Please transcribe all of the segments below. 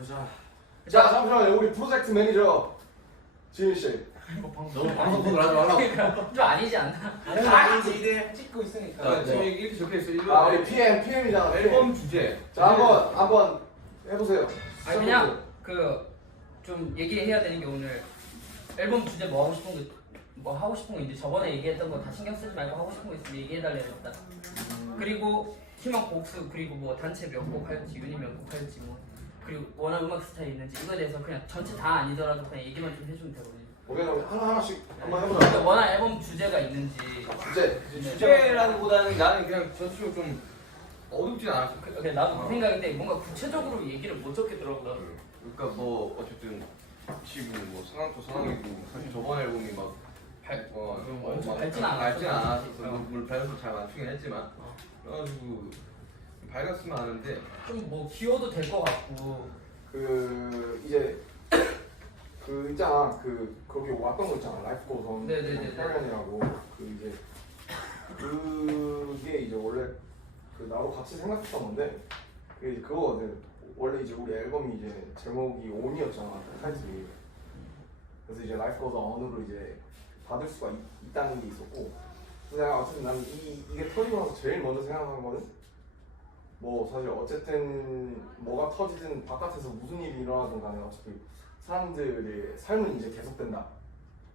보자. 자 잠시만요. 우리 프로젝트 매니저 지윤 씨. 너무 방송국을 하지 말라고. 좀 아니지 않나? 아니지 이대. 찍고 있으니까. 지금 이렇게 적혀있어. 아 우리 PM이잖아. 앨범 주제. 자 한번 해보세요. 아니 그냥 그 좀 얘기해야 되는 게 오늘 앨범 주제 뭐 하고 싶은 거 뭐 하고 싶은 거 이제 저번에 얘기했던 거 다 신경 쓰지 말고 하고 싶은 거 있으면 얘기해달래요 일단. 그리고 팀원 곡수 그리고 뭐 단체 몇 곡 할지 유닛 몇 곡 할지 뭐 그리고 원하는 음악 스타일 있는지 이거에 대해서 그냥 전체 다 아니더라도 그냥 얘기만 좀 해주면 되거든요. 오케이 그럼 하나씩 한번 해보자. 그러니까 원하는 앨범 주제가 있는지. 주제. 주제라기보다는 나는 그냥 전체적으로 좀 어둡진 않았어. 그러니까 나도 그 생각인데 뭔가 구체적으로 얘기를 못 적겠더라고 나도. 그러니까 뭐 어쨌든 지금 뭐 상황도 상황이고 사실 저번 앨범이 막 엄청 밝진 않았어. 물론 밸런스 잘 맞추긴 했지만 그래가지고 밝았으면 하는데 좀 뭐 귀여워도 될 것 같고. 그 이제 그 있잖아 거기 왔던 거 있잖아 라이프 고선 캐리언이라고 그 이제 그게 이제 원래 그 나도 같이 생각했던 건데 그게 이제 그거거든. 원래 이제 우리 앨범이 이제 제목이 온이었잖아 타이틀이. 그래서 이제 라이프 고선 언으로 이제 받을 수가 있다는 게 있었고 근데 어쨌든 나는 이게 터지고 나서 제일 먼저 생각한 거는 뭐 사실 어쨌든 뭐가 터지든 바깥에서 무슨 일이 일어나든 간에 어차피 사람들의 삶은 이제 계속된다.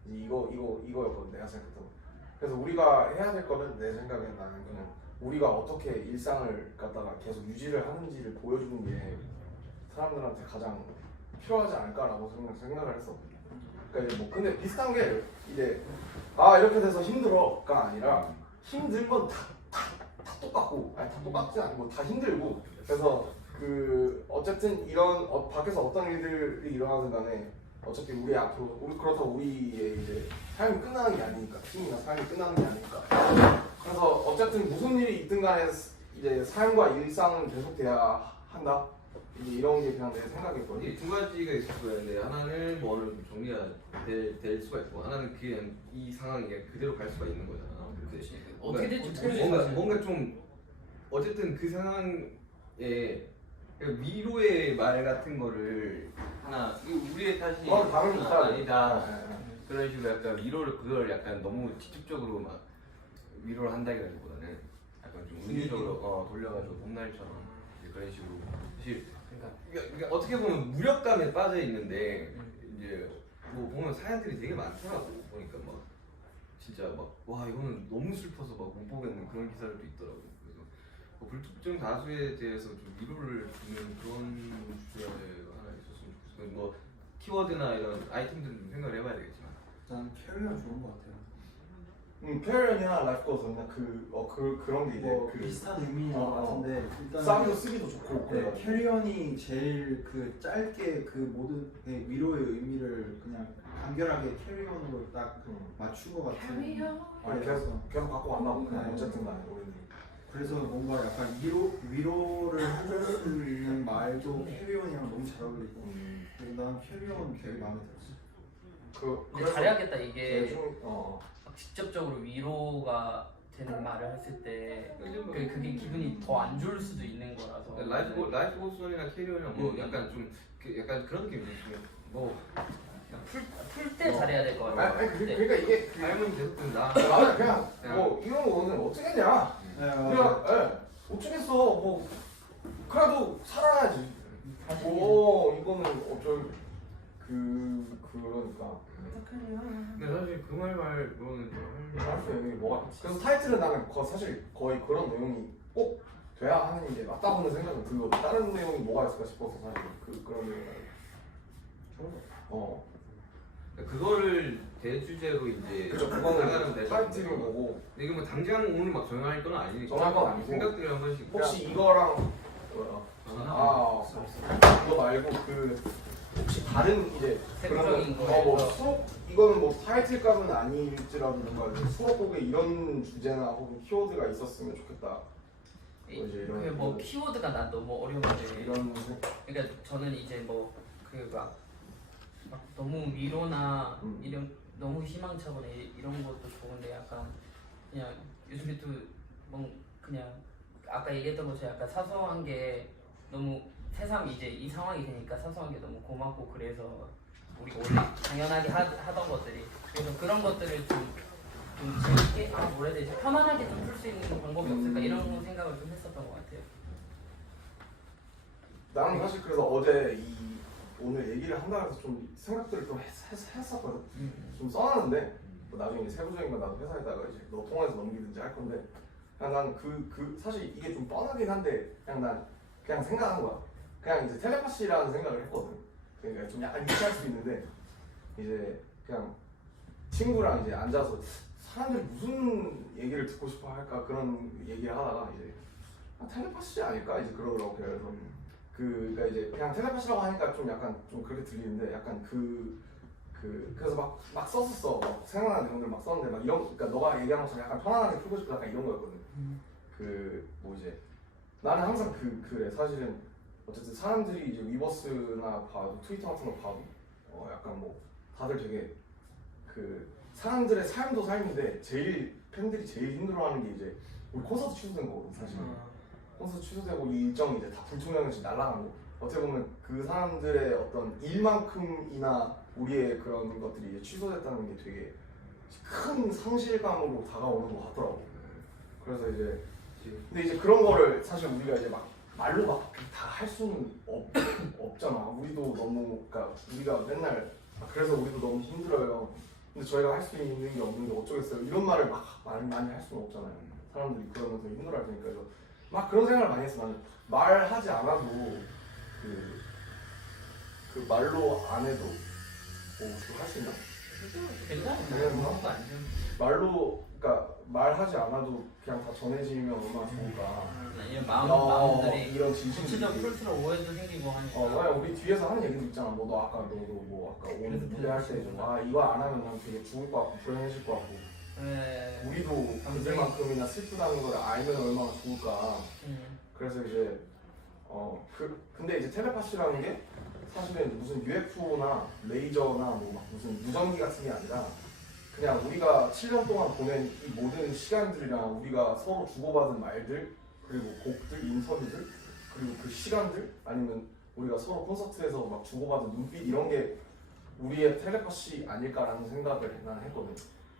이제 이거였거든 내가 생각했던 거. 그래서 우리가 해야 될 거는 내 생각엔 나는 그냥 우리가 어떻게 일상을 갖다가 계속 유지를 하는지를 보여주는 게 사람들한테 가장 필요하지 않을까라고 생각을 했어. 그러니까 이제 뭐 근데 비슷한 게 이제 이렇게 돼서 힘들어가 아니라 힘든 건 다 똑같고 다 똑같지 않고 다 힘들고 그래서 그 어쨌든 이런 밖에서 어떤 일들이 일어나든 간에 어차피 우리 앞으로 그렇다고 우리의 이제 삶이 끝나는 게 아니니까 팀이나 삶이 끝나는 게 아니니까 그래서 어쨌든 무슨 일이 있든 간에 이제 삶과 일상은 계속돼야 한다. 이런 게 그냥 내 생각이거든. 이 두 가지가 있을 거였는데 하나는 뭐 어느 정도 정리가 될 수가 있고 하나는 그냥 이 상황이 그대로 갈 수가 있는 거잖아. 어떻게 될지 뭔가 좀 어쨌든 그 상황에 위로의 말 같은 거를 하나 우리의 탓이 아니다 그런 식으로 약간 위로를 그걸 약간 너무 직접적으로 막 위로를 한다기보다는 약간 좀 은유적으로 돌려가지고 봄날처럼 그런 식으로 사실 그러니까 어떻게 보면 무력감에 빠져 있는데 이제 뭐 보면 사연들이 되게 많더라고 보니까 막 진짜 막 와 이거는 너무 슬퍼서 막 못 보겠는 그런 기사들도 있더라고. 그래서 뭐 불특정 다수에 대해서 좀 위로를 주는 그런 주제가 하나 있었으면 좋겠어. 뭐 키워드나 이런 아이템들은 좀 생각을 해봐야 되겠지만. 난 캐리어 좋은 것 같아요. 페어런이나 라이프 고선이나 그런 게 이제 뭐 비슷한 의미인 것 같은데 일단 싸움도 쓰기도 좋고. 네, 캐리언이 제일 그 짧게 그 모든 위로의 의미를 그냥 간결하게 캐리언으로 딱 맞춘 것 같은. 아니 계속 갖고 왔나 보네. 어쨌든 간에 우리는. 그래서 뭔가 약간 위로를 해주는 말도 캐리언이랑 너무 잘 어울리고. 그래서 난 캐리언 되게 마음에 들었어. 근데 잘해야겠다 이게. 어. 직접적으로 위로가 되는 말을 했을 때 그게 기분이 더 안 좋을 수도 있는 거라서. 라이프 고선이나 캐리어랑 뭐 약간 좀 약간 그런 느낌이 있어요. 뭐 풀 때 잘해야 될 것 같아. 그러니까 이게 삶은 계속 된다. 나는 그냥 뭐 이런 거는 어쩌겠냐. 그냥 어쩌겠어. 뭐 그래도 살아야지. 뭐 이거는 어쩔 그러니까. 근데 사실 그 말로는 할수 있는 게 뭐가 그래서 타이틀은 나는 사실 거의 그런 내용이 꼭 돼야 하는 게 맞다고는 생각은 들거든. 다른 내용이 뭐가 있을까 싶어서 사실 그런 내용은 그거를 대주제로 이제 그죠. 나가는 그거는 타이틀이 뭐고 이게 뭐 당장 오늘 막 정할 건 아니니까 정할 건 아니고 생각들을 한 번씩 혹시 이거랑 이거 말고 혹시 다른 이제 세부적인 그런 뭐 수록 이거는 뭐 타이틀감은 아닐지라도 뭔가 수록곡에 이런 주제나 혹은 키워드가 있었으면 좋겠다. 그게 뭐 키워드가 난 너무 어려운데. 이런 그러니까 저는 이제 뭐 그 막 너무 위로나 이런 너무 희망차거나 이런 것도 좋은데 약간 그냥 요즘에 또 뭐 그냥 아까 얘기했던 것처럼 약간 사소한 게 너무 새삼 이제 이 상황이 되니까 사소한 게 너무 고맙고 그래서 우리가 원래 당연하게 하던 것들이 그래서 그런 것들을 좀 재밌게 뭐라 해야 되지 편안하게 좀 풀 수 있는 방법이 없을까 이런 생각을 좀 했었던 것 같아요. 나는 사실 그래서 어제 오늘 얘기를 한다 해서 좀 생각들을 좀 했었거든. 좀 써놨는데 뭐 나중에 이제 세부적인 건 나도 회사에다가 이제 너 통해서 넘기든지 할 건데 그냥 난 사실 이게 좀 뻔하긴 한데 그냥 생각한 거야. 그냥 이제 텔레파시라는 생각을 했거든. 그러니까 좀 약간 유치할 수 있는데 이제 그냥 친구랑 이제 앉아서 사람들이 무슨 얘기를 듣고 싶어 할까 그런 얘기를 하다가 이제 텔레파시 아닐까 이제 그러더라고. 그래서 그러니까 이제 그냥 텔레파시라고 하니까 좀 약간 좀 그렇게 들리는데 약간 그래서 막 썼었어. 막 생각나는 내용들 막 썼는데 막 이런 그러니까 너가 얘기한 것처럼 약간 편안하게 풀고 싶고 약간 이런 거였거든. 그 뭐 이제 나는 항상 그래 사실은 어쨌든 사람들이 이제 위버스나 봐도 트위터 같은 거 봐도 약간 뭐 다들 되게 그 사람들의 삶도 삶인데 팬들이 제일 힘들어하는 게 이제 우리 콘서트 취소된 거거든 사실. 콘서트 취소되고 이 일정이 이제 다 불투명해서 날아간 거. 어떻게 보면 그 사람들의 어떤 일만큼이나 우리의 그런 것들이 이제 취소됐다는 게 되게 큰 상실감으로 다가오는 것 같더라고. 그래서 이제 근데 이제 그런 거를 사실 우리가 이제 막 말로 막 다 할 수는 없잖아. 우리도 너무 그러니까 우리가 맨날 그래서 우리도 너무 힘들어요. 근데 저희가 할 수 있는 게 없는데 어쩌겠어요. 이런 말을 막 많이 할 수는 없잖아요. 사람들이 그러면서 힘들어할 테니까. 그래서 막 그런 생각을 많이 했어. 나는 말하지 않아도 그 말로 안 해도 그거 할 수 있나? 괜찮아. 말로 그러니까 말하지 않아도 그냥 다 전해지면 얼마나 좋을까. 아니면 마음들이 이런 진심. 구체적 풀스로 오해도 생기고 하니까. 만약 우리 뒤에서 하는 얘기도 있잖아. 너도 아까 오늘 무대 할때 이거 안 하면 난 되게 죽을 것 같고 불행해질 것 같고. 네. 우리도 그들만큼이나 슬프다는 걸 알면 얼마나 좋을까. 그래서 이제 근데 이제 텔레파시라는 게 사실은 무슨 UFO나 레이저나 뭐 막 무슨 무전기 같은 게 아니라 그냥 우리가 7년 동안 보낸 이 모든 시간들이랑 우리가 서로 주고받은 말들 그리고 곡들, 인터뷰들 그리고 그 시간들 아니면 우리가 서로 콘서트에서 막 주고받은 눈빛 이런 게 우리의 텔레파시 아닐까라는 생각을 난 했거든.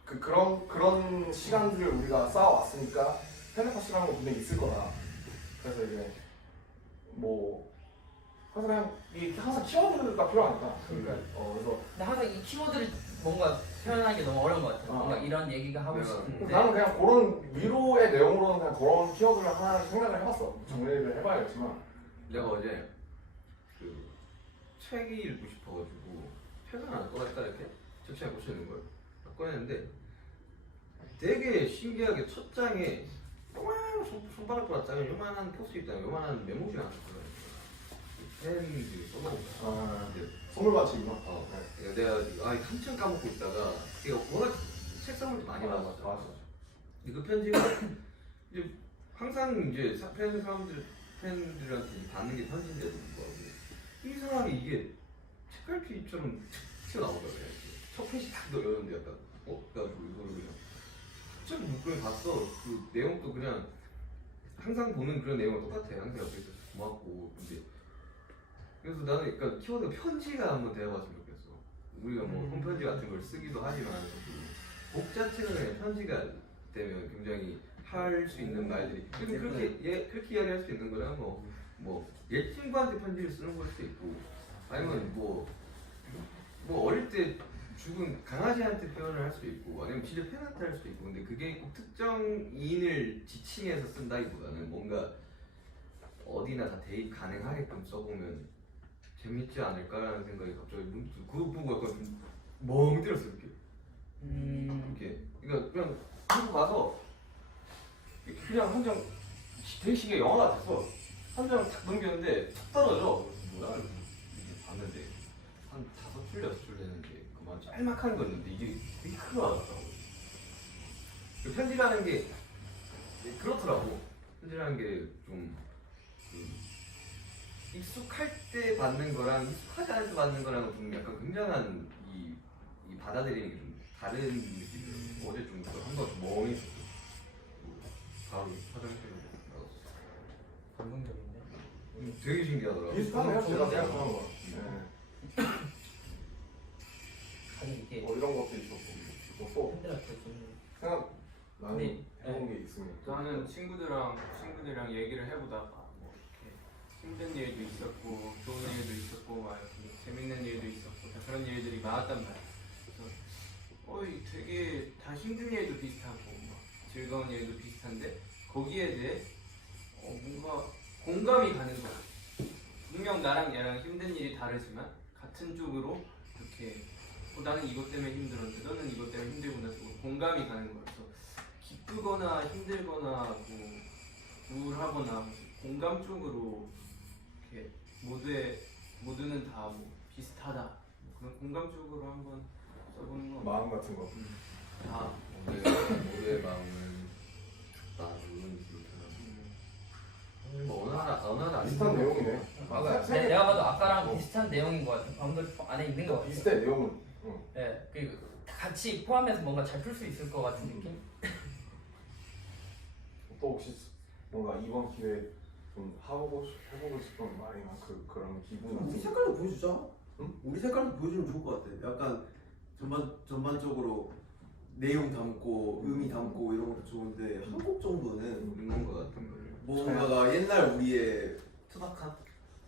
그런 시간들을 우리가 쌓아왔으니까 텔레파시라는 건 분명히 있을 거다. 그래서 이제 뭐 그냥 항상 키워드가 필요하니까. 그래서 근데 항상 이 키워드를 뭔가 표현하기 너무 어려운 것 같아요. 뭔가 이런 얘기가 하고 싶은데 나는 그냥 그런 위로의 내용으로는 그냥 그런 키워드를 하나 생각을 해봤어. 정리를 해봐야겠지만 내가 어제 그 책이 읽고 싶어가지고 책을 하나 꺼냈다 이렇게 책장에 꽂혀있는 걸 꺼냈는데 되게 신기하게 첫 장에 요만한 손바닥보다 작은 요만한 포스트잇 요만한 메모지가 하나 들어있어요. 펜이 써놓은 거야. 선물 받치기나. 내가 한참 까먹고 있다가 이게 워낙 책 선물도 많이 받았어. 맞아. 그 편지가 이제 항상 이제 팬들한테 받는 게 편지인데도 불구하고 이상하게 이게 책갈피처럼 튀어나오더라고요. 첫 페이지 딱 열었는데 약간 그래가지고 이거를 그냥 갑자기 묶음을 봤어. 그 내용도 그냥 항상 보는 그런 내용은 똑같아. 항상 옆에 있어서 고맙고 근데 그래서 나는 약간 키워드 편지가 한번 되어봤으면 좋겠어. 우리가 뭐 손편지 같은 걸 쓰기도 하지만 곡 자체가 그냥 편지가 되면 굉장히 할 수 있는 말들이 그렇게 이야기할 수 있는 거랑 뭐 옛친구한테 편지를 쓰는 걸 수도 있고 아니면 뭐 어릴 때 죽은 강아지한테 표현을 할 수도 있고 아니면 진짜 팬한테 할 수도 있고 근데 그게 꼭 특정인을 지칭해서 쓴다기보다는 뭔가 어디나 다 대입 가능하게끔 써보면 재밌지 않을까라는 생각이 갑자기 문득 그거 보고 약간 좀 멍들었어 이렇게. 이렇게 그러니까 그냥 한국 가서 그냥 한 장 되게 신기해 영화 같아서 한 장 탁 넘겼는데 툭 떨어져. 뭐야 이렇게 봤는데 한 5줄 6줄 되는데 그만 짤막한 거였는데 이게 되게 크게 와닿더라고. 그 편지라는 게 그렇더라고. 편지라는 게좀 익숙할 때 받는 거랑 익숙하지 않을 때 받는 거랑 좀 약간 굉장한 이 받아들이는 게 좀 다른 느낌이에요. 어제 좀 한번 좀 멍했었어. 바로 화장실로 나갔어. 감동적인데. 되게 신기하더라. 비슷하네요 제가 생각하는 거. 아니 이게 뭐 이런 것도 있었고 또 팬들한테 좀 생각 나는 네. 해본 게 있으니까. 나는 친구들이랑 얘기를 해보다가 뭐 이렇게 힘든 일도 있었고 좋은 일도 있었고 막 이렇게 재밌는 일도 있었고 다 그런 일들이 많았단 말이야. 그래서 되게 다 힘든 일도 비슷하고 막 즐거운 일도 비슷한데 거기에 대해 뭔가 공감이 가는 거야. 분명 나랑 얘랑 힘든 일이 다르지만 같은 쪽으로 이렇게 나는 이것 때문에 힘들었는데 너는 이것 때문에 힘들구나 쪽으로 공감이 가는 거야. 그래서 기쁘거나 힘들거나 뭐 우울하거나 공감 쪽으로 이렇게 모두는 다 뭐 비슷하다 뭐 그런 공감 쪽으로 한번 써보는 거. 마음 같은 거. 다 모두의 마음을 나누는 뭐 어느 하나 비슷한 내용이네. 내가 봐도 아까랑 비슷한 내용인 것 같아. 방금 안에 있는 것 같아. 비슷해 내용은. 네, 그리고 같이 포함해서 뭔가 잘 풀 수 있을 것 같은 느낌? 또 혹시 뭔가 이번 기회에 좀 해보고 싶은 말이나 그런 기분 같은 우리 거. 색깔도 보여주자. 응? 우리 색깔도 보여주면 좋을 것 같아. 약간 전반적으로 내용 담고 의미 담고 이런 것도 좋은데 한 곡 정도는 있는 것 같은 거를. 뭔가가 옛날 우리의 투박한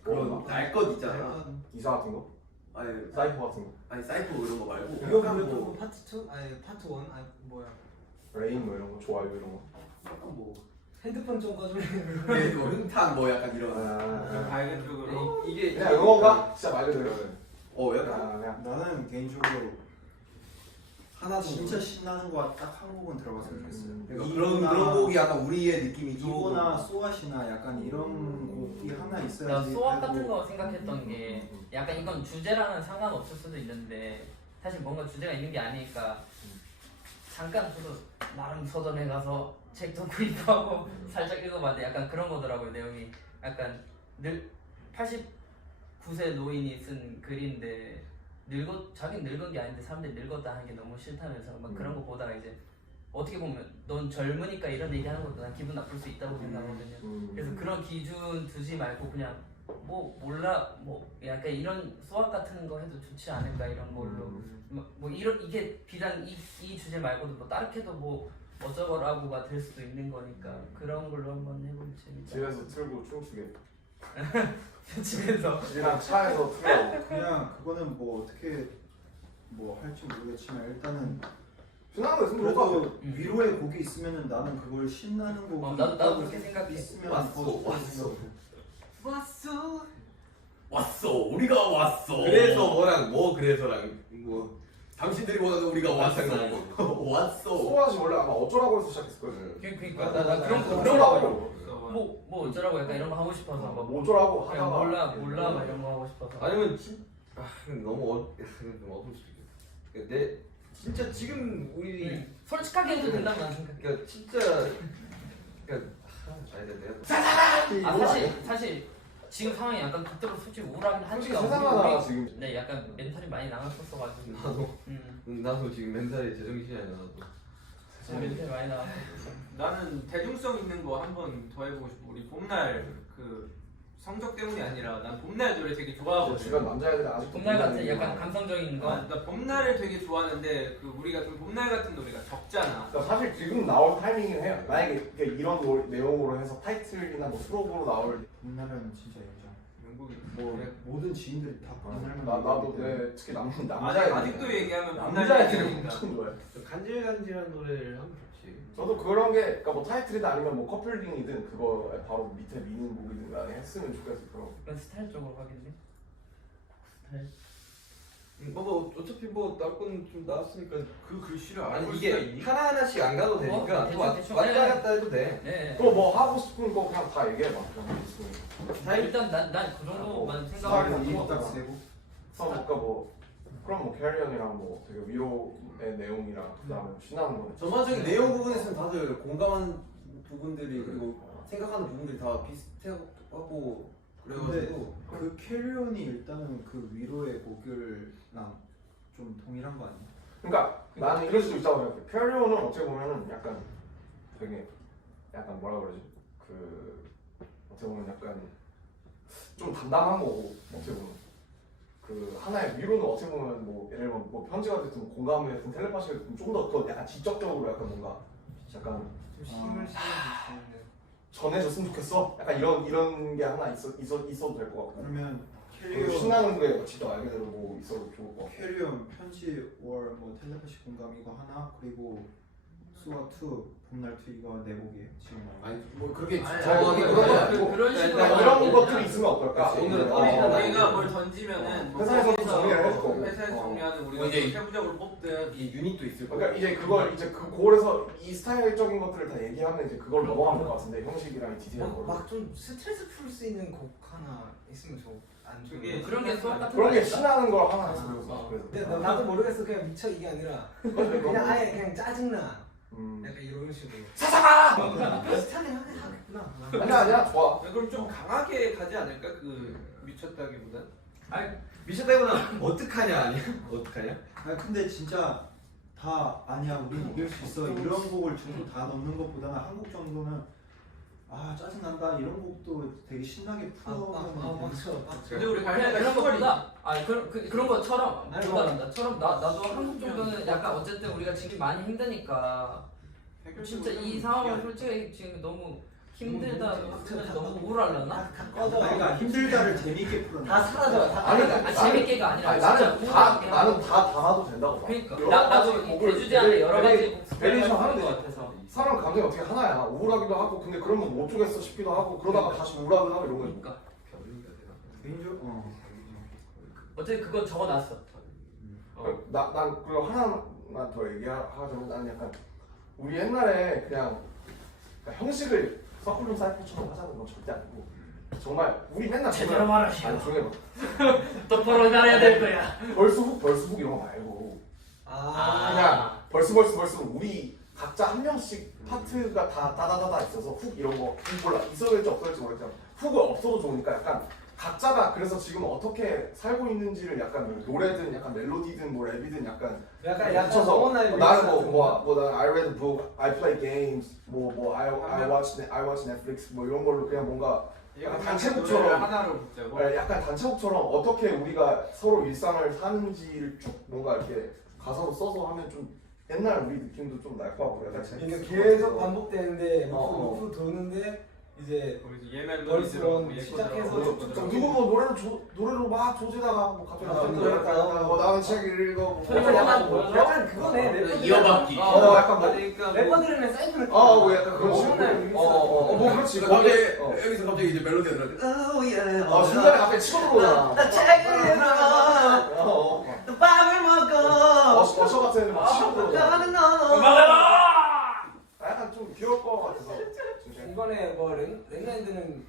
그런 날 것 있잖아. 이사 같은 거? 아니 사이퍼 같은 거? 아니 사이퍼 이런 거 말고 이거 약간 보면 뭐 파트 2? 아니 파트 1? 아니 뭐야 레인 뭐 이런 거 좋아요 이런 거. 약간 뭐 핸드폰 좀 꺼주래 예, 뭐 흥탄 뭐 약간 이런 밝은 쪽으로 이게 그냥 응원가? 진짜 말 그대로. 약간 그냥 나는 개인적으로 하나 진짜 신나는 거 딱 한 곡은 들어봤으면 좋겠어요. 그러니까 그런 곡이 약간 우리의 느낌이 이거나 소아시나 약간 이런 곡이 하나 나 있어야지. 소확 같은 그래도 거 생각했던 게 약간 이건 주제랑은 상관없을 수도 있는데 사실 뭔가 주제가 있는 게 아니니까 잠깐 저도 나름 서점에 가서 책도 구입하고 살짝 읽어봤는데 약간 그런 거더라고요. 내용이 약간 89세 노인이 쓴 글인데 자긴 늙은 게 아닌데 사람들이 늙었다 하는 게 너무 싫다면서 막 그런 거 보다가 이제 어떻게 보면 넌 젊으니까 이런 얘기 하는 것도 난 기분 나쁠 수 있다고 생각하거든요. 그래서 그런 기준 두지 말고 그냥 뭐 몰라 뭐 약간 이런 수학 같은 거 해도 좋지 않을까 이런 걸로 뭐 이런 이게 비단 이 주제 말고도 뭐 다르게도 뭐 어쩌고라고가 될 수도 있는 거니까 그런 걸로 한번 해보면 재밌다. 집에서 틀고 춤추게. 집에서 집이랑 차에서 틀고. 그냥 그거는 뭐 어떻게 뭐 할지 모르겠지만 일단은 신나는 거 있으면 좋을 것 그래도 같아. 위로의 곡이 있으면은 나는 그걸 신나는 곡이 나도 그렇게 생각해. 있으면 왔어 우리가 왔어 그래서 그래서랑 뭐 당신들이 원하는 우리가 왔어. 왔어 소아씨 원래 아마 어쩌라고 해서 시작했을 거예요. 그러니까 나 그런 거 어쩌라고. 뭐 어쩌라고 약간 이런 거 하고 싶어서 막 뭐 어쩌라고 그냥 하다가. 몰라 막 이런 거 하고 싶어서 아니면 너무 좀 어두울 수도 있겠다. 그러니까 내 진짜 지금 우리 솔직하게 해도 된다고 난 생각해. 그러니까 진짜 그러니까 내가 사실 지금 상황이 약간 그때로 솔직히 우울하긴 솔직히 하니까 세상하나 지금. 네 약간 멘탈이 많이 나갔었어가지고 나도 지금 멘탈이 제정신이 아니라 나도 멘탈이 많이 나갔어. 나는 대중성 있는 거 한 번 더 해보고 싶어. 우리 봄날 그 성적 때문이 아니라 난 봄날 노래 되게 좋아하거든. 주변 남자애들이 아직 봄날 같은 약간 감성적인 거. 나 봄날을 되게 좋아하는데 그 우리가 좀 봄날 같은 노래가 적잖아. 그러니까 사실 지금 나올 타이밍이긴 해요. 만약에 이런 내용으로 해서 타이틀이나 뭐 수록으로 나올 봄날은 진짜 인정. 영국이 뭐 모든 지인들이 다 봄날만 나도 얘기하기 때문에. 특히 남자애들 아직도 얘기하면 남자애들이 봄날 엄청 좋아해. 간질간질한 노래를 하면 좋지. 저도 그런 게 그러니까 뭐 타이틀이든 아니면 뭐 커플링이든 그거 바로 밑에 미는 곡이든 간에 했으면 좋겠어. 그런 스타일 쪽으로 가겠네. 스타일. 뭐 어차피 뭐 나건 좀 나왔으니까 그 글씨를 아니 알고 이게 하나 하나씩 안 가도 되니까 또 대충, 왔다 네. 갔다 해도 돼. 네. 그럼 뭐 하고 싶은 거 그냥 다 얘기해봐. 그런 거 있으면. 일단 난 그 정도만 스타일은 생각하고 이거 있고. 딱 세고. 그러니까 뭐 그럼 뭐 캐리언이랑 뭐 되게 위로의 내용이랑 그다음에 신나는 거는 전반적인 내용 부분에서는 다들 공감한 부분들이 그리고 생각하는 부분들이 다 비슷하고 그래가지고 그 캐리온이 일단은 그 위로의 곡을랑 좀 동일한 거 아니야? 그러니까 나는 이럴 수도 있다고 생각해. 캐리온은 어떻게 보면은 약간 되게 약간 뭐라 그러지? 그 어떻게 보면 약간 좀 담담한 거고 어떻게 보면 그 하나의 위로는 어떻게 보면 뭐 예를 들면 뭐 편지가 됐든 공감이 됐든 텔레파시가 됐든 좀 더 약간 지적적으로 약간 뭔가 약간 좀 힘을 실어주시는데. 전해줬으면 좋겠어. 약간 이런 게 하나 있어도 될 것 같고. 그러면 그리고 캐리어 신나는 거에 지도 알게대로 뭐 있어도 좋을 것 같고. 캐리어 편지 뭐 텔레파시 공감 이거 하나 그리고 수화 2 봄날 2 이거 네 곡이에요 지금 말고. 아니 뭐 그렇게 아니, 정확하게 아니, 그런 거 아니, 아니고 그런 식으로 그러니까 이런 것들이 있으면 어떨까? 그치, 오늘은 우리가 뭘 던지면은 뭐 회사에서 거기서 정리를 해줄 거고. 회사에서 정리하는 우리가 이제 세부적으로 뽑든 이 유닛도 있을 거고. 그러니까 이제 그걸 이제 그 골에서 이 스타일적인 것들을 다 얘기하면 이제 그걸 넘어가면 될 것 같은데 형식이랑 디테일한 걸. 막좀 스트레스 풀 수 있는 곡 하나 있으면 안 좋은 그게 그런 게 수업 같은 그런 게 거 신나는 걸 하나 했으면 좋겠어. 근데 나도 모르겠어. 그냥 미쳐 이게 아니라 그냥 그냥 아예 그냥 짜증나. 음. 약간 이런 식으로. 사사가! 비슷하게 하겠구나. 아니야 좋아. 그럼 좀 강하게 가지 않을까 그 미쳤다기보단 미쳤다기보다 어떡하냐 아니야? 어떡하냐? 아 근데 진짜 다 아니야 우리 이길 수 있어 이런 곡을 전부 다 넣는 것보다는 한 곡 정도는 아 짜증난다 이런 곡도 되게 신나게 풀어가면 맞죠. 근데 우리 그냥 갈매가 그런 시골이 것보다 그런 것처럼 아니, 보다처럼 나도 한국 정도는 약간 어쨌든 우리가 지금 많이 힘드니까 진짜 이 상황을 솔직히 지금 너무 힘들다 그러면 너무 우울하려나? 다 꺼져. 그러니까 힘들다를 재밌게 풀어내 다 사라져. 다 아니, 사라져. 아니 재밌게가 아니라 아니, 진짜 나는 우울하게 나는 다 담아도 된다고 봐. 그러니까 여러 나도 가지 이 곡을 대주제 안에 여러 가지 베리에이션 하는 것 거 같아서 사람 감정이 어떻게 하나야. 우울하기도 하고 근데 그러면 못 쪼겠어 싶기도 하고 그러다가 다시 우울하기도 하고 이런 거지. 그러니까 개인적으로 어차피 그건 적어놨어. 난 그리고 하나만 더 얘기하자면 나는 약간 우리 옛날에 그냥 그러니까 형식을 서클룸 사이클처럼 하자는 건 절대 아니고 정말 우리 맨날 제대로 말하시오. 아니 조용히 똑바로 잘해야 될 거야. 벌스북 이런 거 말고 그냥 벌스 우리 각자 한 명씩 파트가 다 따다다다 있어서 훅 이런 거 몰라 있어야 될지 없어야 될지 모르겠지만 훅은 없어도 좋으니까 약간 각자가 그래서 지금 어떻게 살고 있는지를 약간 뭐 노래든 약간 멜로디든 뭐 랩이든 약간 붙여서 나는 나는 I read a book, I play games, I watch Netflix 뭐 이런 걸로 그냥 뭔가 약간 단체곡처럼 하나로 붙자고 약간 단체곡처럼 어떻게 우리가 서로 일상을 사는지를 쭉 뭔가 이렇게 가사로 써서 하면 좀 옛날 우리 느낌도 좀 날 것 같고 약간 그러니까 재밌을 계속 것 같고. 반복되는데 어. 루프 도는데 이제 거기서 얘 벌스런 멜로디로 시작해서 누구 뭐 노래로 막 조지다가 뭐 갑자기 노래가 나는 책 읽어 뭐 약간 그거네 래퍼들 이어받기. 약간 뭐 그러니까 래퍼들은 사이클을 뭐 약간 그런 식으로 어머나, 뭐 그렇지 갑자기 여기서 갑자기 이제 멜로디가 들어. 중간에 갑자기 치고 들어오잖아 나 책을 읽어 또 밥을 먹어 어셔 같은 애들 막 치고 들어오잖아 나는 너 약간 좀 귀여울 것 같아서 이번에 뭐 랭라인드는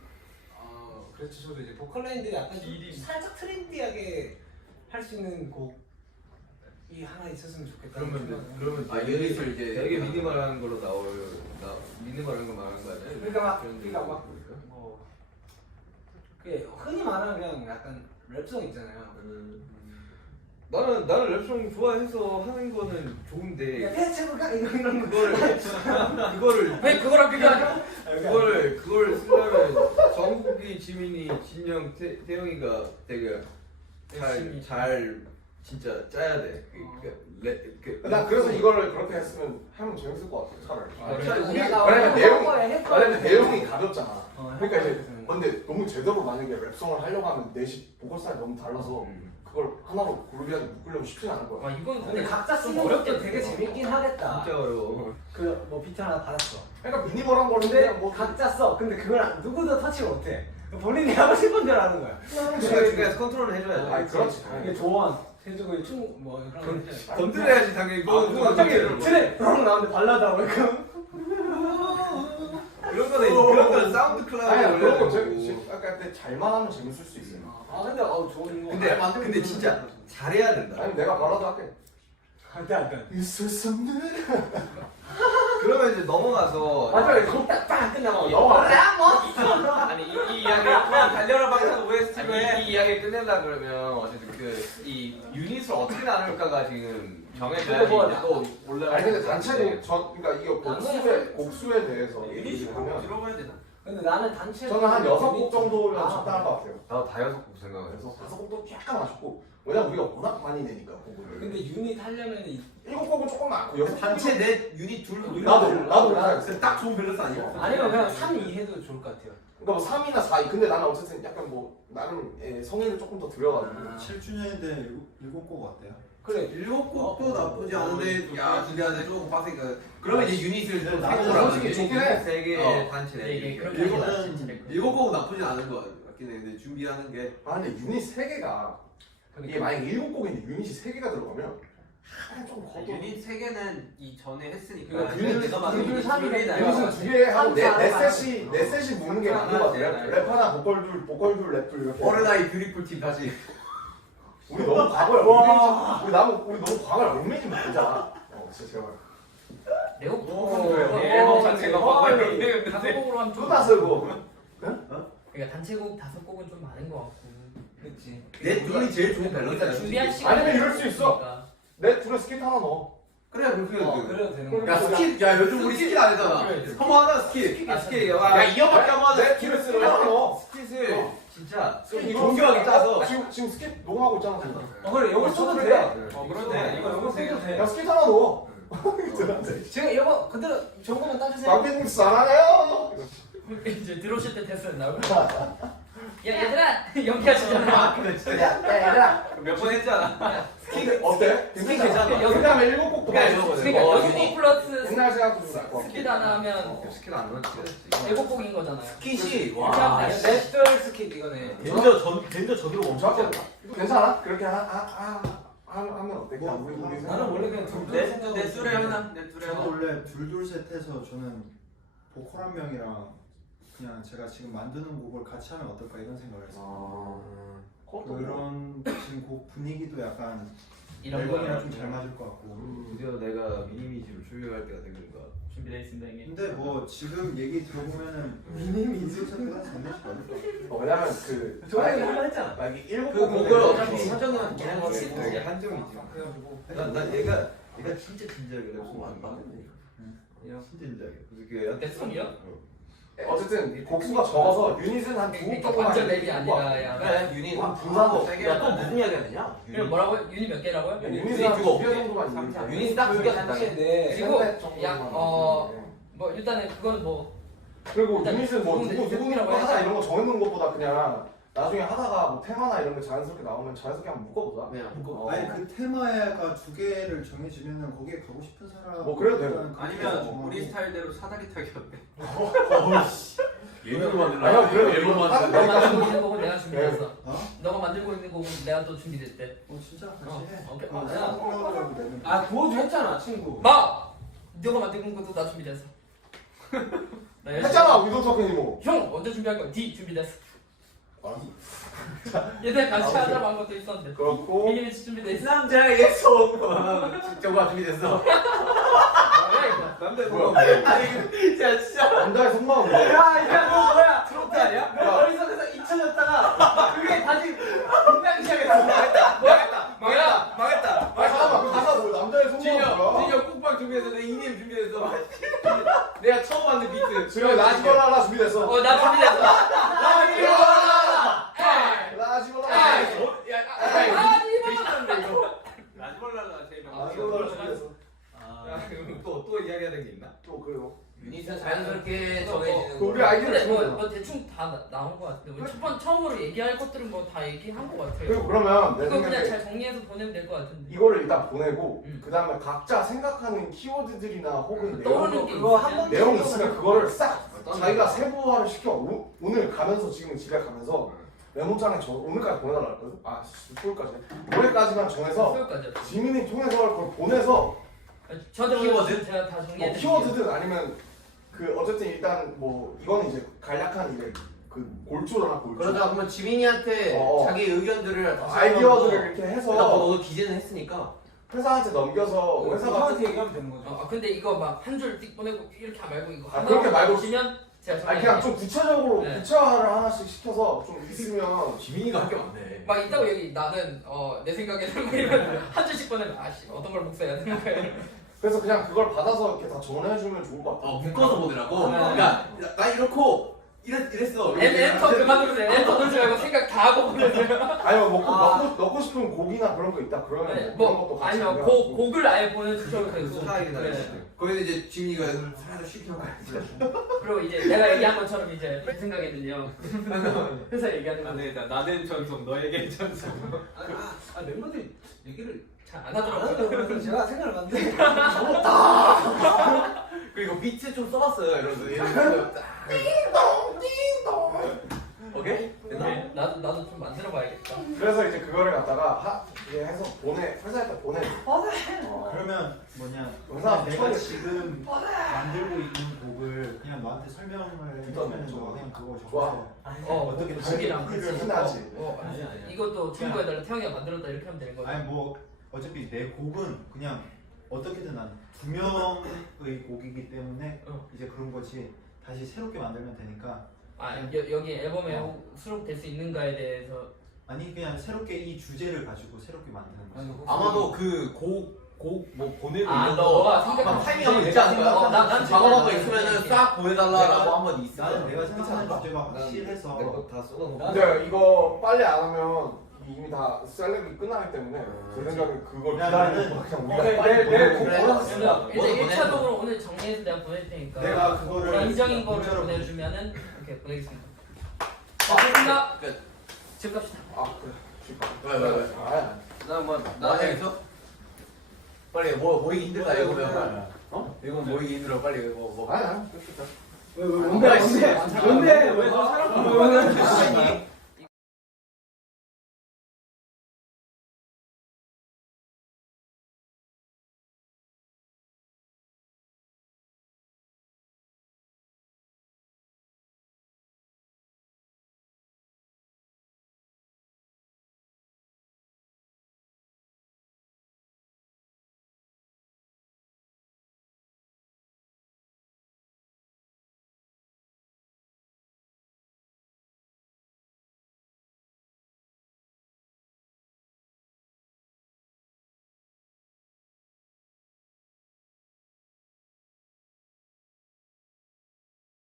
그렇죠. 저도 이제 보컬라인들이 약간 좀 살짝 트렌디하게 할 수 있는 곡이 하나 있었으면 좋겠다. 그러면 유닛을 이제 되게 미니멀한 걸로 미니멀한 거 말하는 거 아니야? 그러니까 막 뭐 그게 흔히 말하는 그냥 약간 랩송 있잖아요. 나는 랩송 좋아해서 하는 거는 좋은데 야 패치해볼까 이런 거. 그거를 왜 그거랑 비교하냐? 그걸 쓰려면 정국이, 지민이, 진영, 태영이가 되게 잘 진짜 짜야 돼. 난 그래서 이거를 그렇게 하면 재밌을 것 같아 차라리 우리가 왜냐면 내용이 가볍잖아 그러니까 이제 어. 근데 너무 제대로 만약에 랩송을 하려고 하면 넷이 보컬 스타일이 너무 달라서 그걸 하나로 그룹이한테 묶으려면 쉽지 않은 거야 이건 근데 각자 좀 쓰는 어렵게 것도 되게 재밌긴 하겠다. 진짜 어려워. 그 뭐 비트 하나 받았어. 그러니까 미니멀한 거는 근데 그냥 뭐 각자 써. 근데 그걸 누구도 터치를 못해. 본인이 하고 싶은 대로 하는 거야. 그러니까 컨트롤을 해줘야지. 아니 그렇지 이게 조언 해주고 뭐 그런 거 해줘야지. 건드려야지 당연히. 갑자기 트랩 형 나오는데 발라드하고 그런 거는 사운드 클라우드에 아니 그런 거 올려야 약간 근데 잘만 하면 재밌을 수 있어요 근데 좋은 거. 근데 진짜 잘해야 된다. 아니 내가 발라드 할게 안돼. 있을 수 없는 그러면 이제 넘어가서 맞아 이거 딱 끝나고 영화 아니 이 이야기 달려라 방탄 OST로 해. 이 이야기 끝내려 그러면 어쨌든 이 유닛을 어떻게 나눌까가 지금 근데 정해져야지 뭐 이제 또 올라가. 아니 근데 단체곡 그러니까 이거 곡수에 대해서 유닛이 얘기를 하면 들어가야 되나? 근데 나는 단체 저는 한 6곡 정도면 적당할 것 같아요. 나도 다 6곡 생각을 그래서 했어. 5곡도 약간 아쉽고 왜냐면 우리가 워낙 많이 내니까 곡을. 근데 유닛 하려면 7곡은 조금 많고 6곡 단체 넷 유닛 둘 나도 그렇게 딱 좋은 밸런스 아니야? 아니면 그냥 3, 2 해도 좋을 것 같아요. 그러니까 뭐 3이나 4. 근데 나는 어쨌든 약간 뭐 나름 성의를 조금 더 들여가지고 7주년인데 7곡 어때요? 그래. 7곡도 나쁘지 않은데 야 근데 조금 빡세니까 그러면 이제 유닛을 좀 나도 바꾸라고 솔직히 하지. 좋긴 해. 3개 단체 네, 이게 4개. 그렇게 하는 게 일곱- 낫지 진짜. 7곡은 나쁘지 않은 거 같긴 해. 근데 준비하는 게 아 근데 유닛 3개가 이게 만약에 7곡인데 유닛이 3개가 들어가면 좀 걷어. 유닛 3개는 이 전에 했으니까 그러니까 유닛 내가 봐도 둘, 유닛 삼이 둘이 되나? 유닛은 나요. 2개 하고 네 삼, 셋이 모는 게 맞는 거 같아요. 랩 하나 보컬 둘 랩 둘 이렇게. 어른아이 뷰티풀 팀 다시 우리 너무 과거야. 우리 너무 과거야. 롱맨이 말자. 진짜 제발. 내곡 앨범 자체가 과거에 있는데. 다섯 곡으로 하면 좀 끝났어 이거. 그러니까 단체곡 5곡은 좀 많은 것 같고. 그렇지. 넷 둘이 제일 좋은 그러니까 밸런스야. 준비할 시간. 아니면 이럴 수 있어. 내 둘에 스킵 하나 넣어. 그래 그렇게 해도 돼. 그래도 되는 거야. 야 스킬 야 요즘 우리 스킬 안 했잖아. 한번 하자 스킬. 스킬 야 이어밖에 한번 하자. 내 둘에 스킵 하나 넣어. 스킬을 진짜 이거 정교하게 짜서. 지금 스킵 녹음하고 있잖아 지금. 그래 이거 써도 돼. 그러네. 이거 써도 돼. 야 스킵 하나 넣어. 지금 이거 그대로 정보만 따주세요. 남편님 잘하네요. 이제 들어오실 때 테스트 나오고. 야 얘들아 연기하시잖아. 얘들아. 몇 번 했잖아. 스킵 어때? 스킵 괜찮아. 그 다음에 7곡도 그러니까 여섯 곡 플러스 옛날 생각도 좀 날것 같고. 스킵 하나 하면 스킬 안 넣었지. 7곡인 거잖아요. 스킷이 와, 넷덜 스킵 이거네. 덴저 저기로 정확하게 괜찮아? 그렇게 하면 어때? 그냥 우리 나는 원래 그냥 둘 내 뚜레 하나. 내 뚜레 저도 하나. 원래 둘셋해서 저는 보컬 한 명이랑 그냥 제가 지금 만드는 곡을 같이 하면 어떨까 이런 생각을 했어요. 그런 지금 곡 분위기도 약간 이런 앨범이랑 거 좀 잘 맞을 것 같고. 드디어 내가 미니미지로 출격할 때가 된 건가. 준비되어 있습니다 형님. 근데 뭐 지금 얘기 들어보면은 둘셋보다 재밌을 것 같아요. 왜냐면 그 저번에 한번 했잖아. 만약에 7곡 그 곡을 어차피 사정은 그냥 그냥 스킵 되게 한정이지. 그래가지고 난 얘가 진짜 진지하게 랩 소문 안 받는데. 그냥 진짜 진지하게. 그래서 그 얘한테 랩송이요? 어쨌든 곡수가 적어서 유닛은 한 2곡 그러니까 정도만 완전 랩이 아니라 야. 그래 유닛 분산도 야또 무슨 이야기 하느냐? 그럼 뭐라고? 유닛 몇 개라고요? 유닛은 한 2개 정도만 있는 유닛 딱 2개 된다. 단체 네. 그리고 정도만 야, 뭐 일단은 그건 뭐 그리고 일단 유닛은 뭐 누군데, 누구 누구라고 하자 해야지. 이런 거 정해놓는 것보다 그냥 나중에 하다가 뭐 테마나 이런 게 자연스럽게 나오면 자연스럽게 한번 묶어보자. 그냥 아니 그 테마가 2개를 정해지면은 거기에 가고 싶은 사람 뭐 그래도 돼요. 일단 그렇게 아니면 정하고. 우리 스타일대로 사다리 타기 어때? 예능을 만들라. 아니야, 그래도 앨범 이거 너가 만들라. 만들고 있는 곡은 내가 준비했어. 어? 너가 만들고 있는 곡은 내가 또 준비됐대. 진짜 같이 어, 해. 오케이. 어, 야. 생각하고 내는 거. 아 그거 했잖아 친구. 마! 너가 만들고 있는 것도 나 준비됐어. 나 열심히- 했잖아 위도 토크니 뭐. 형 언제 준비할 거야? D 준비됐어. 얘들 같이 하자고 한 것도 있었는데. 그렇고 미니미 준비돼 있어. 남자의 손. 저거 준비됐어. 뭐야 이거? 남들 뭐야? 아니 야 진짜. 남자의 속마음 뭐야? 야 그거 뭐야? 트로트 아니야? 야. 머릿속에서 잊혀졌다가 그게 다시 분명히 시작했어. 망했다. 아 잠깐만 그 가사 뭐야? 남자의 속마음 뭐야? 진영 꾹빵 준비해서 내 이님 준비했어. 내가 처음 만든 비트. 지금 라지벌 하나 준비됐어. 나 준비됐어. 라지벌 야, 하나. 라지벌라가 제일 라지벌 하나 준비됐어. 또 이야기해야 되는 게 있나? 또 그래요. 유닛은 자연스럽게 정해지는 그 우리 거로. 아이디어 근데 주면 뭐 대충 다 나온 것 같은데 우리 처음으로 얘기할 것들은 뭐 다 얘기한 것 같아요. 그리고 그러면 내 이거 그냥 생각에 잘 정리해서 보내면 될 것 같은데. 이거를 일단 보내고 음. 그 다음에 각자 생각하는 키워드들이나 혹은 떠오르는 게 그거 한 번. 내용이 있으면 그거를 싹 자기가 세부화를 시켜 오늘 가면서 지금 집에 가면서 메모장에 오늘까지 보내달라 했거든. 아 수요일까지 오늘까지만 정해서 수요일까지. 지민이 통해서 그걸 보내서 저한테 키워드? 제가 다 뭐 정리해. 키워드든 아니면 그 어쨌든 일단 뭐 이거는 이제 간략한 이제 그 골조나 골조 그러다 보면 지민이한테 자기 의견들을 다시 아이디어들을 이렇게 그러니까 해서 너도 기재는 했으니까. 회사한테 넘겨서 회사가 형한테 얘기하면 되는 거죠. 근데 이거 막 한 줄 띡 보내고 이렇게 말고 이거 아, 그렇게 말고 보시면 제가 아니 그냥 좀 구체적으로 네. 구체화를 하나씩 시켜서 좀 있으면 지민이가 할 게 많네. 막 있다고 여기 나는 내 생각에는 뭐 이런 한 줄씩 보내면 아씨 어떤 걸 복사해야 되는 거야. 그래서 그냥 그걸 받아서 이렇게 다 전해주면 좋을 것 같아. 묶어서 보내라고. 네. 그러니까 나 이렇고 이랬어. 엔터 그만 누르세요. 엔터 누르지 말고 생각 다 하고 보내세요. 아니면 뭐 아. 넣고 싶은 곡이나 그런 거 있다 그러면 네, 뭐 그런 것도 뭐 같이 아니면 올려가지고. 곡을 아예 보내주셔도 되고. 수사하기나 네. 거기서 이제 지민이가 살짝 시키는 거야. 그리고 이제 내가 얘기한 것처럼 이제 제 생각에는요. 회사 얘기하는 거 아니다 나는 전송 너에게 전송. 멤버들이 얘기를 잘 안 안 하더라고요. 하더라고요. 제가 생각을 봤는데 그리고 비트 좀 써봤어요. 이러면서 얘는 오케이? 네, 나도 좀 만들어봐야겠다. 그래서 이제 그거를 갖다가 이제 해서 회사에다 보내. 그러면 뭐냐 회사 내가 처음에 지금 만들고 있는 곡을 그냥 너한테 설명을 해주면 너 그냥 그거 적어서 어떻게 곡이랑 크기를 같이. 흔하지. 아니야. 이것도 참고해달라. 태영이가 만들었다 이렇게 하면 되는 거야. 아니 뭐 어차피 내 곡은 그냥 어떻게든 난 두 명의 곡이기 때문에 이제 그런 거지 다시 새롭게 만들면 되니까 여기 앨범에 수록될 수 있는가에 대해서 아니 그냥 새롭게 이 주제를 가지고 새롭게 만드는 거지. 아마도 그 곡 뭐 보내고 아, 이런 너가 거 생각한 막 타이밍 한번 있지 않을까? 난 작업한 거 지금 있으면은 싹 보내달라고 한번 있을 나는 거야. 내가 생각하는 주제가 확실해서 내거다 써놓은 거. 근데 이거 빨리 안 하면 이미 다 셀렉이 끝나기 때문에 제 생각에 그걸 야, 나는 그냥 오케이, 우리가 빨리 내일 보내고 그래. 보내놨어. 이제 1차적으로 오늘 정리해서 내가 보낼 테니까 내가 그거를 인정인 거를 문자로 보내주면은 이렇게 보내겠습니다. 알겠습니다. 끝. 집 갑시다. 아 그래. 왜? 아, 나뭐 나중에 있어? 빨리 뭐 모이기 힘들다 이거 왜? 어? 모이기 힘들어 빨리 뭐. 아니야. 끝이다. 뭔데? 왜 사람